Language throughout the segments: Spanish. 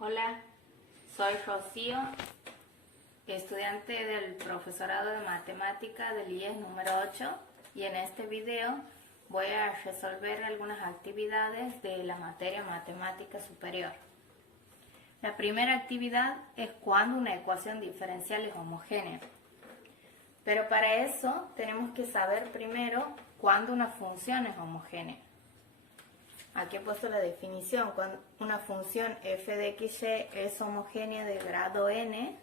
Hola, soy Rocío, estudiante del profesorado de matemática del IES número 8 y en este video voy a resolver algunas actividades de la materia matemática superior. La primera actividad es cuando una ecuación diferencial es homogénea. Pero para eso tenemos que saber primero cuándo una función es homogénea. Aquí he puesto la definición. Cuando una función f de x, y es homogénea de grado n,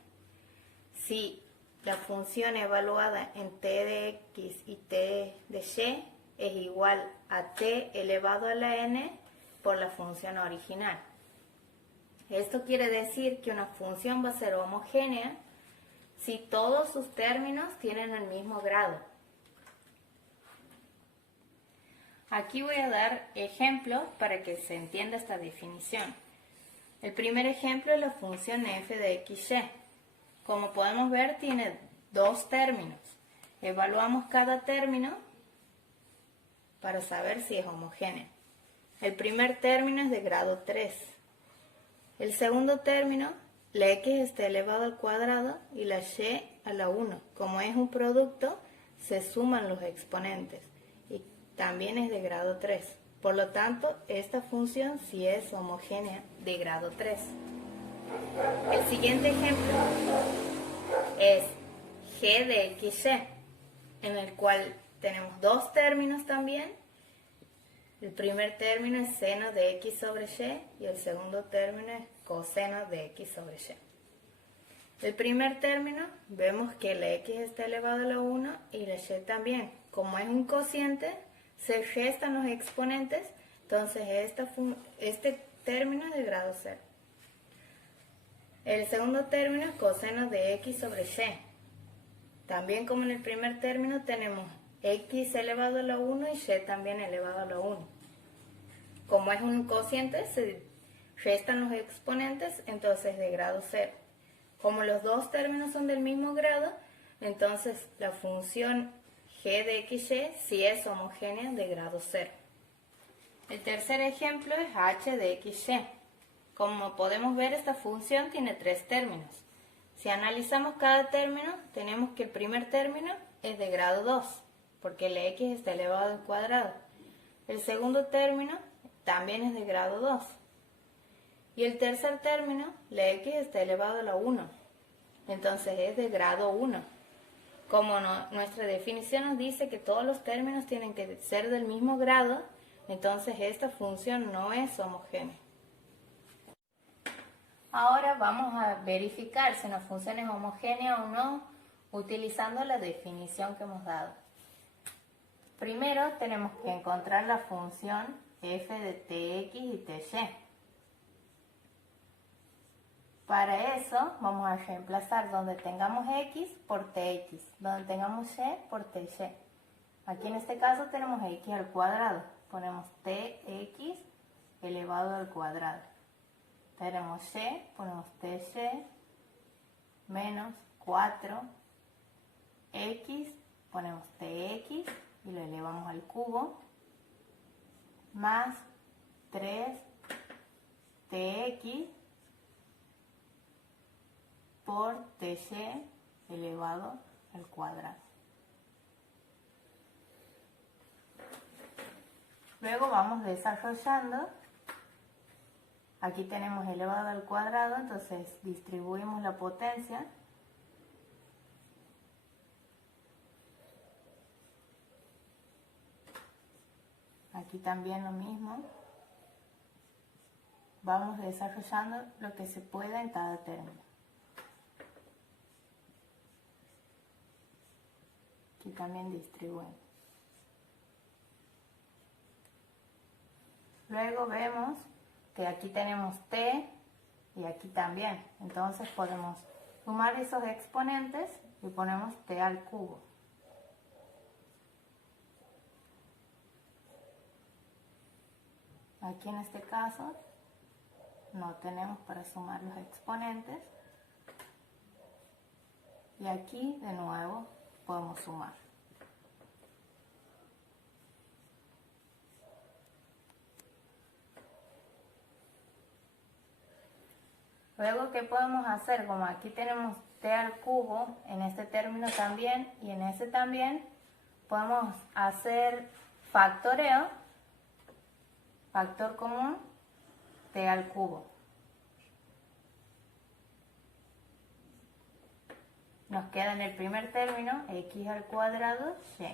si la función evaluada en t de x y t de y es igual a t elevado a la n por la función original. Esto quiere decir que una función va a ser homogénea si todos sus términos tienen el mismo grado. Aquí voy a dar ejemplos para que se entienda esta definición. El primer ejemplo es la función f de x, y. Como podemos ver, tiene dos términos. Evaluamos cada término para saber si es homogénea. El primer término es de grado 3. El segundo término, la x está elevado al cuadrado y la y a la 1. Como es un producto, se suman los exponentes. También es de grado 3. Por lo tanto, esta función sí es homogénea de grado 3. El siguiente ejemplo es g de x, y, en el cual tenemos dos términos también. El primer término es seno de x sobre y y el segundo término es coseno de x sobre y. El primer término, vemos que la x está elevado a la 1 y la y también. Como es un cociente, se restan los exponentes, entonces este término es de grado 0. El segundo término es coseno de x sobre y. También como en el primer término tenemos x elevado a la 1 y y también elevado a la 1. Como es un cociente, se restan los exponentes, entonces es de grado 0. Como los dos términos son del mismo grado, entonces la función g de x, y sí es homogénea de grado 0. El tercer ejemplo es h de x, y. Como podemos ver, esta función tiene tres términos. Si analizamos cada término, tenemos que el primer término es de grado 2, porque la x está elevado al cuadrado. El segundo término también es de grado 2. Y el tercer término, la x está elevado a la 1. Entonces es de grado 1. Como nuestra definición nos dice que todos los términos tienen que ser del mismo grado, entonces esta función no es homogénea. Ahora vamos a verificar si una función es homogénea o no utilizando la definición que hemos dado. Primero tenemos que encontrar la función f de tx y ty. Para eso vamos a reemplazar donde tengamos x por tx, donde tengamos y por ty. Aquí en este caso tenemos x al cuadrado, ponemos tx elevado al cuadrado. Tenemos y, ponemos ty menos 4x, ponemos tx y lo elevamos al cubo, más 3tx por ty elevado al cuadrado. Luego vamos desarrollando. Aquí tenemos elevado al cuadrado, entonces distribuimos la potencia. Aquí también lo mismo. Vamos desarrollando lo que se pueda en cada término. Aquí también distribuimos. Luego vemos que aquí tenemos t y aquí también. Entonces podemos sumar esos exponentes y ponemos t al cubo. Aquí en este caso no tenemos para sumar los exponentes. Y aquí de nuevo podemos sumar. Luego, ¿qué podemos hacer? Como aquí tenemos t al cubo, en este término también y en ese también, podemos hacer factoreo, factor común, t al cubo. Nos queda en el primer término x al cuadrado y.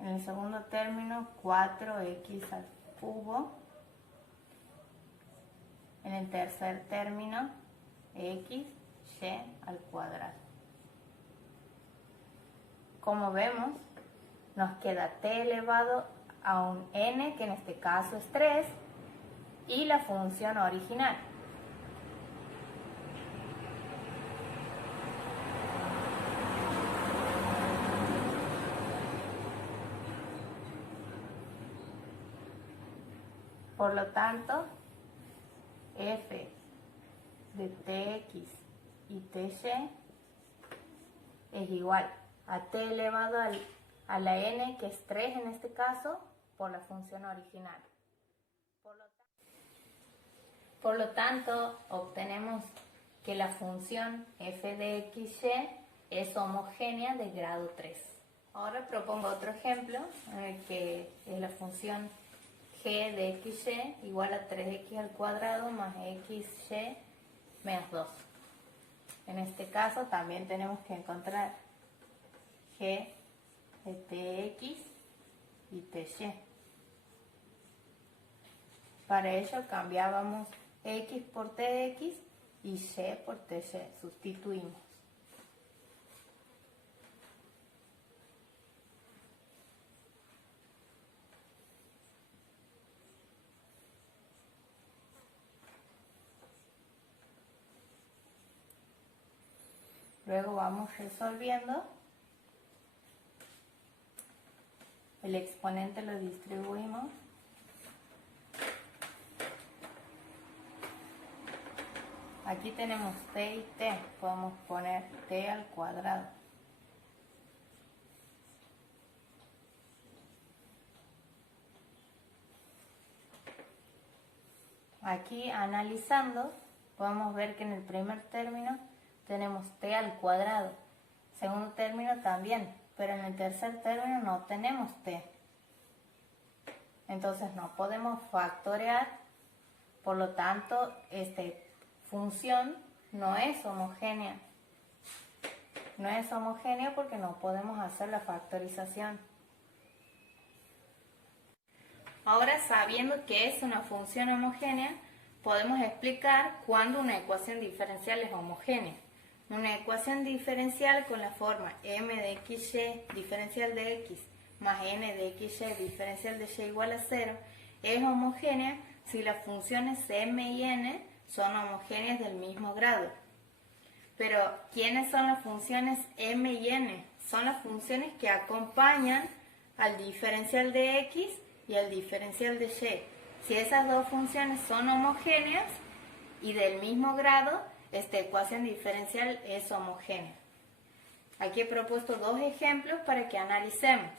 En el segundo término 4x al cubo. En el tercer término x y al cuadrado. Como vemos, nos queda t elevado a un n, que en este caso es 3, y la función original. Por lo tanto, f de tx y ty es igual a t elevado a la n, que es 3 en este caso, por la función original. Por lo tanto, obtenemos que la función f de xy es homogénea de grado 3. Ahora propongo otro ejemplo en el que es la función g de xy igual a 3x al cuadrado más xy menos 2. En este caso también tenemos que encontrar g de tx y ty. Para ello cambiábamos x por tx y y por ty, sustituimos. Luego vamos resolviendo. El exponente lo distribuimos. Aquí tenemos t y t, podemos poner t al cuadrado. Aquí analizando, podemos ver que en el primer término tenemos t al cuadrado, segundo término también, pero en el tercer término no tenemos t. Entonces no podemos factorear, por lo tanto, esta función no es homogénea. No es homogénea porque no podemos hacer la factorización. Ahora, sabiendo que es una función homogénea, podemos explicar cuándo una ecuación diferencial es homogénea. Una ecuación diferencial con la forma m de xy diferencial de x más n de xy diferencial de y igual a 0 es homogénea si las funciones m y n son homogéneas del mismo grado. Pero, ¿quiénes son las funciones m y n? Son las funciones que acompañan al diferencial de x y al diferencial de y. Si esas dos funciones son homogéneas y del mismo grado, esta ecuación diferencial es homogénea. Aquí he propuesto dos ejemplos para que analicemos.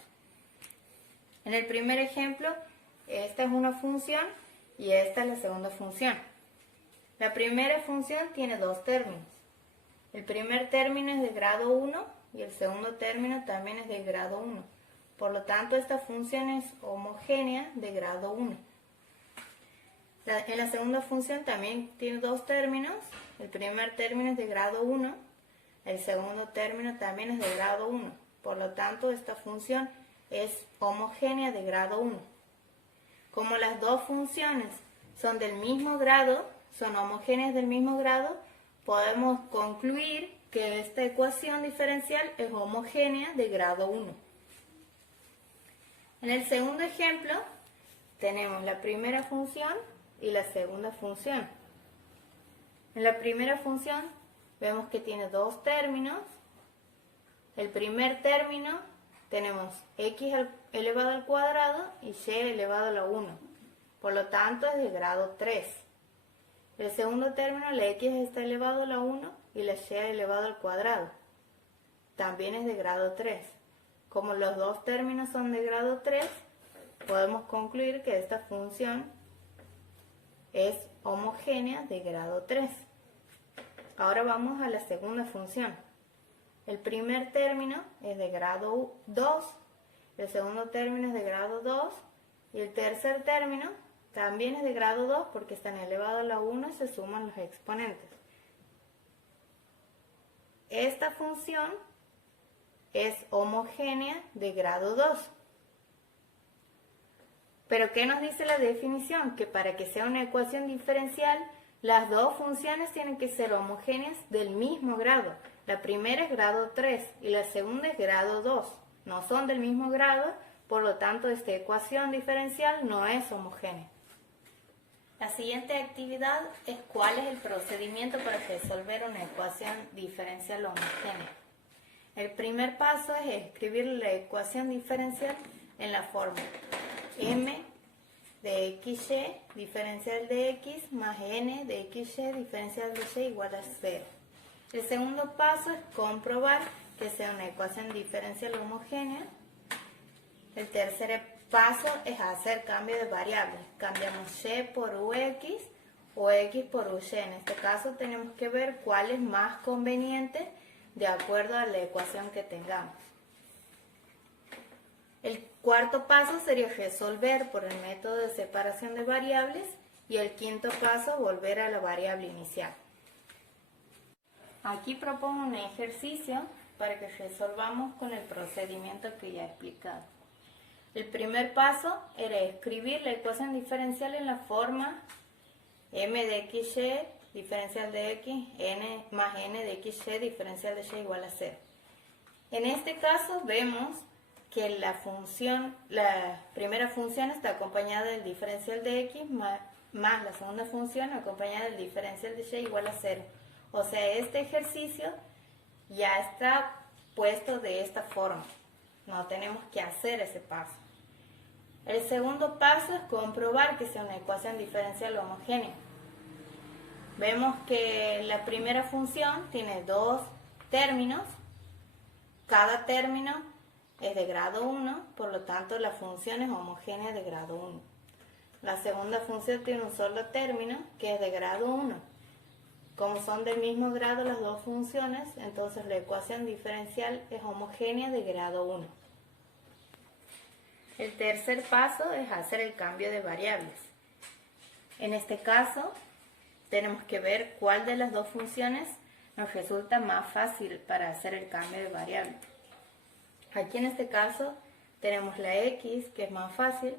En el primer ejemplo, esta es una función y esta es la segunda función. La primera función tiene dos términos. El primer término es de grado 1 y el segundo término también es de grado 1. Por lo tanto, esta función es homogénea de grado 1. En la segunda función también tiene dos términos. El primer término es de grado 1, el segundo término también es de grado 1. Por lo tanto, esta función es homogénea de grado 1. Como las dos funciones son del mismo grado, son homogéneas del mismo grado, podemos concluir que esta ecuación diferencial es homogénea de grado 1. En el segundo ejemplo, tenemos la primera función y la segunda función. En la primera función vemos que tiene dos términos. El primer término tenemos x elevado al cuadrado y y elevado a la 1. Por lo tanto es de grado 3. El segundo término, la x está elevado a la 1 y la y elevado al cuadrado. También es de grado 3. Como los dos términos son de grado 3, podemos concluir que esta función es homogénea de grado 3. Ahora vamos a la segunda función. El primer término es de grado 2, el segundo término es de grado 2 y el tercer término también es de grado 2 porque está en elevado a la 1 y se suman los exponentes. Esta función es homogénea de grado 2. ¿Pero qué nos dice la definición? Que para que sea una ecuación diferencial, las dos funciones tienen que ser homogéneas del mismo grado. La primera es grado 3 y la segunda es grado 2. No son del mismo grado, por lo tanto esta ecuación diferencial no es homogénea. La siguiente actividad es cuál es el procedimiento para resolver una ecuación diferencial homogénea. El primer paso es escribir la ecuación diferencial en la forma m de xy diferencial de x más n de xy diferencial de y igual a 0. El segundo paso es comprobar que sea una ecuación diferencial homogénea. El tercer paso es hacer cambio de variables. Cambiamos y por ux o x por uy. En este caso tenemos que ver cuál es más conveniente de acuerdo a la ecuación que tengamos. El cuarto paso sería resolver por el método de separación de variables y el quinto paso volver a la variable inicial. Aquí propongo un ejercicio para que resolvamos con el procedimiento que ya he explicado. El primer paso era escribir la ecuación diferencial en la forma m de xy diferencial de x n más n de xy diferencial de y igual a 0. En este caso vemos que la primera función está acompañada del diferencial de x más la segunda función acompañada del diferencial de y igual a 0. O sea, este ejercicio ya está puesto de esta forma. No tenemos que hacer ese paso. El segundo paso es comprobar que sea una ecuación diferencial homogénea. Vemos que la primera función tiene dos términos. Cada término es de grado 1, por lo tanto la función es homogénea de grado 1. La segunda función tiene un solo término que es de grado 1. Como son del mismo grado las dos funciones, entonces la ecuación diferencial es homogénea de grado 1. El tercer paso es hacer el cambio de variables. En este caso, tenemos que ver cuál de las dos funciones nos resulta más fácil para hacer el cambio de variable. Aquí en este caso tenemos la x, que es más fácil,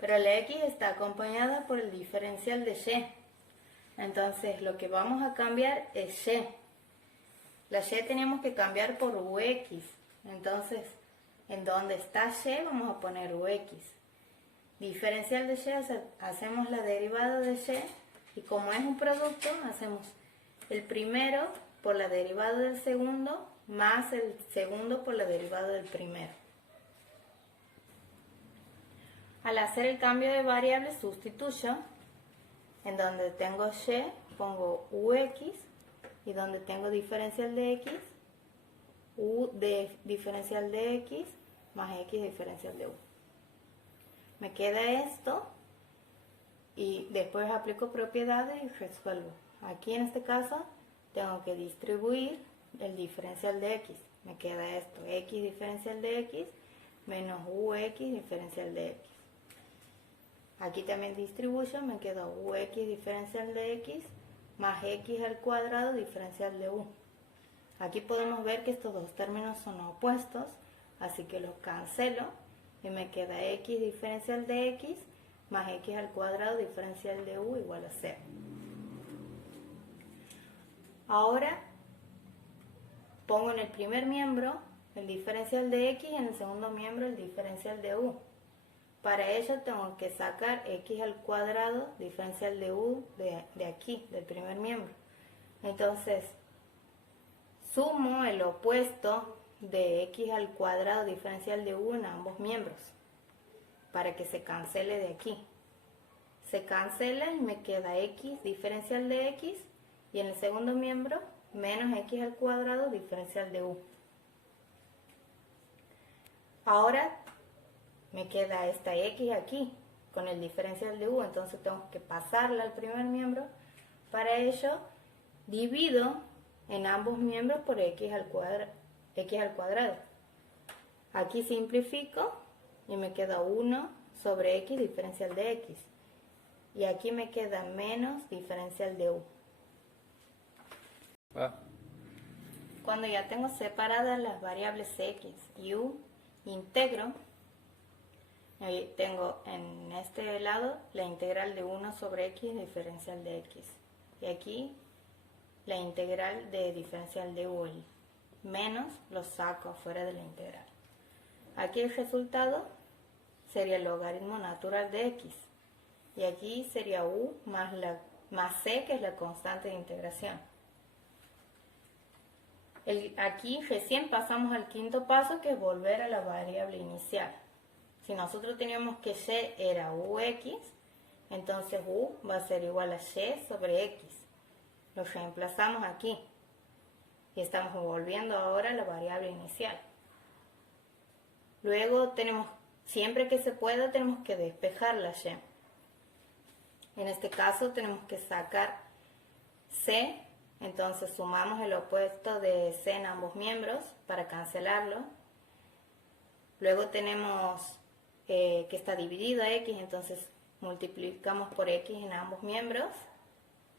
pero la x está acompañada por el diferencial de y. Entonces lo que vamos a cambiar es y. La y tenemos que cambiar por ux. Entonces, en donde está y vamos a poner ux. Diferencial de y, hacemos la derivada de y como es un producto, hacemos el primero por la derivada del segundo más el segundo por la derivada del primero. Al hacer el cambio de variable sustituyo. En donde tengo y pongo ux y donde tengo diferencial de x, u de diferencial de x más x diferencial de u. Me queda esto y después aplico propiedades y resuelvo. Aquí en este caso tengo que distribuir el diferencial de x. Me queda esto, x diferencial de x menos ux diferencial de x. Aquí también distribuyo, me queda ux diferencial de x más x al cuadrado diferencial de u. Aquí podemos ver que estos dos términos son opuestos, así que los cancelo y me queda x diferencial de x más x al cuadrado diferencial de u igual a 0. Ahora pongo en el primer miembro el diferencial de x y en el segundo miembro el diferencial de u. Para ello tengo que sacar x al cuadrado diferencial de u de aquí, del primer miembro. Entonces, sumo el opuesto de x al cuadrado diferencial de u en ambos miembros, para que se cancele de aquí. Se cancela y me queda x diferencial de x y en el segundo miembro menos x al cuadrado diferencial de u. Ahora me queda esta x aquí con el diferencial de u, entonces tengo que pasarla al primer miembro. Para ello divido en ambos miembros por x al cuadrado. Aquí simplifico y me queda 1 sobre x diferencial de x. Y aquí me queda menos diferencial de u. Cuando ya tengo separadas las variables x y u, integro. Ahí tengo en este lado la integral de 1 sobre x diferencial de x. Y aquí la integral de diferencial de u. El menos lo saco fuera de la integral. Aquí el resultado sería el logaritmo natural de x. Y aquí sería u más c, que es la constante de integración. Aquí recién pasamos al quinto paso, que es volver a la variable inicial. Si nosotros teníamos que y era ux, entonces u va a ser igual a y sobre x. Lo reemplazamos aquí. Y estamos volviendo ahora a la variable inicial. Luego siempre que se pueda, tenemos que despejar la y. En este caso tenemos que sacar c, entonces sumamos el opuesto de c en ambos miembros para cancelarlo. Luego tenemos que está dividido a x, entonces multiplicamos por x en ambos miembros.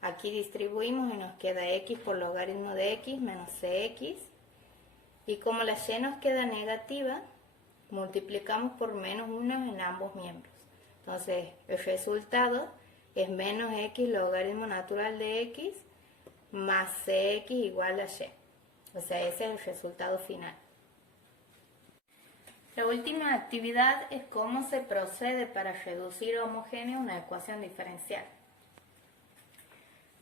Aquí distribuimos y nos queda x por logaritmo de x menos cx. Y como la y nos queda negativa, multiplicamos por menos 1 en ambos miembros. Entonces el resultado es menos x logaritmo natural de x más cx igual a y. O sea, ese es el resultado final. La última actividad es cómo se procede para reducir homogénea una ecuación diferencial.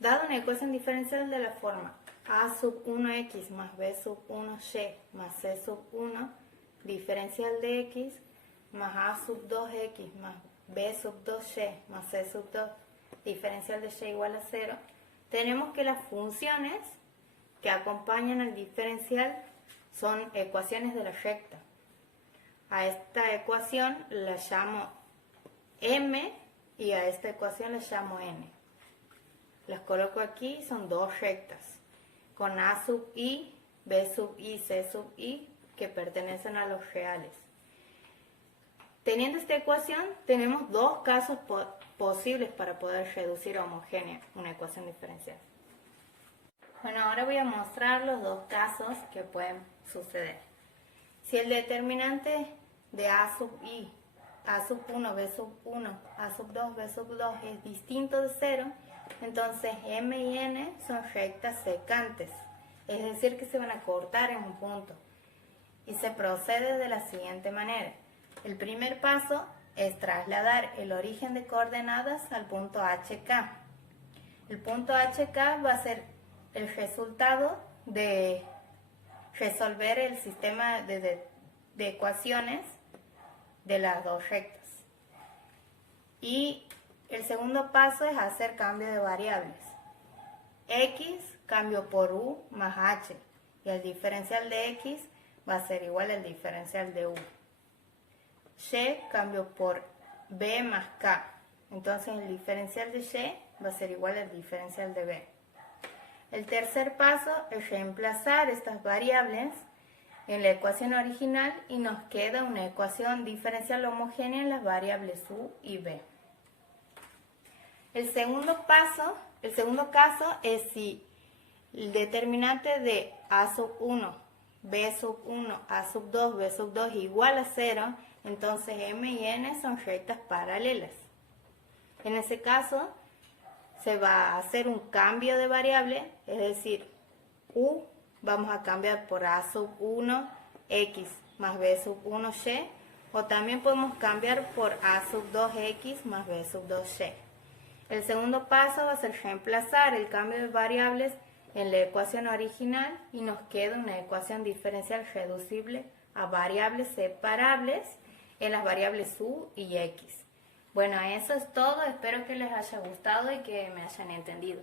Dado una ecuación diferencial de la forma a sub 1x más b sub 1y más c sub 1 diferencial de x más a sub 2x más b sub 2y más c sub 2 diferencial de y igual a 0, tenemos que las funciones que acompañan al diferencial son ecuaciones de la recta. A esta ecuación la llamo m y a esta ecuación la llamo n. Las coloco aquí, son dos rectas, con a sub i, b sub i, c sub i, que pertenecen a los reales. Teniendo esta ecuación, tenemos dos casos posibles para poder reducir a homogénea una ecuación diferencial. Bueno, ahora voy a mostrar los dos casos que pueden suceder. Si el determinante de a sub i, a sub 1, b sub 1, a sub 2, b sub 2 es distinto de 0, entonces m y n son rectas secantes, es decir, que se van a cortar en un punto. Y se procede de la siguiente manera. El primer paso es trasladar el origen de coordenadas al punto HK. El punto HK va a ser el resultado de resolver el sistema de ecuaciones de las dos rectas. Y el segundo paso es hacer cambio de variables. X cambio por u más h. Y el diferencial de x va a ser igual al diferencial de u. Y cambio por b más k. Entonces el diferencial de y va a ser igual al diferencial de b. El tercer paso es reemplazar estas variables en la ecuación original y nos queda una ecuación diferencial homogénea en las variables u y b. El segundo caso es si el determinante de a sub 1, b sub 1, a sub 2, b sub 2 igual a 0, entonces m y n son rectas paralelas. En ese caso se va a hacer un cambio de variable, es decir, u vamos a cambiar por a sub 1 x más b sub 1 y, o también podemos cambiar por a sub 2 x más b sub 2 y. El segundo paso va a ser reemplazar el cambio de variables en la ecuación original y nos queda una ecuación diferencial reducible a variables separables en las variables u y x. Bueno, eso es todo. Espero que les haya gustado y que me hayan entendido.